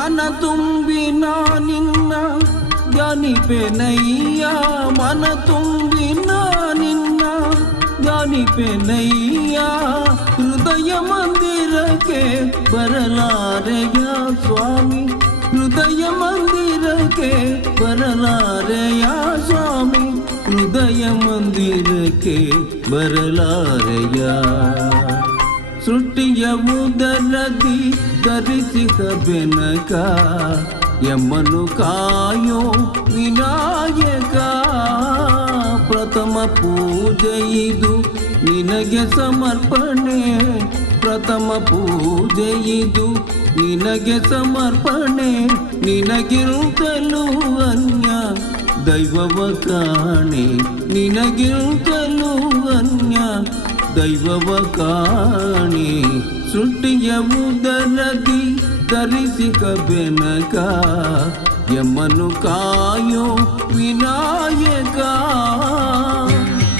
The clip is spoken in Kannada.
ಮನ ತುಂಬಿ ನಿನ್ನ ಧ್ಯಾನಿಪೆನಯ್ಯ ಮನ ತುಂಬಿ ನಿನ್ನ ಧ್ಯಾನಿಪೆನಯ್ಯ ಹೃದಯ ಮಂದಿರಕ್ಕೆ ಬರಲಾರೆಯ ಸ್ವಾಮಿ ಹೃದಯ ಮಂದಿರಕ್ಕೆ ಬರಲಾರೆಯ ಸ್ವಾಮಿ ಹೃದಯ ಮಂದಿರಕ್ಕೆ ಬರಲಾರೆಯ ಸೃಷ್ಟಿಯ ಉದರದಿ ಧರಿಸಿದ ಬೆನಕ ಯಮ್ಮನು ಕಾಯೋ ವಿನಾಯಕ ಪ್ರಥಮ ಪೂಜೆ ಇದು ನಿನಗೆ ಸಮರ್ಪಣೆ ಪ್ರಥಮ ಪೂಜೆ ಇದು ನಿನಗೆ ಸಮರ್ಪಣೆ ನಿನಗಿರುತ್ತಲೂ ಅನ್ಯ ದೈವವ ಕಾಣೆ ನಿನಗಿರುತ್ತಲೂ ಅನ್ಯ ದೈವವ ಕಾಣೆ ಸೃಷ್ಟಿಯ ಉದರದಿ ಧರಿಸಿಕ ಬೆನಕ ಯಮ್ಮನು ಕಾಯೋ ವಿನಾಯಕ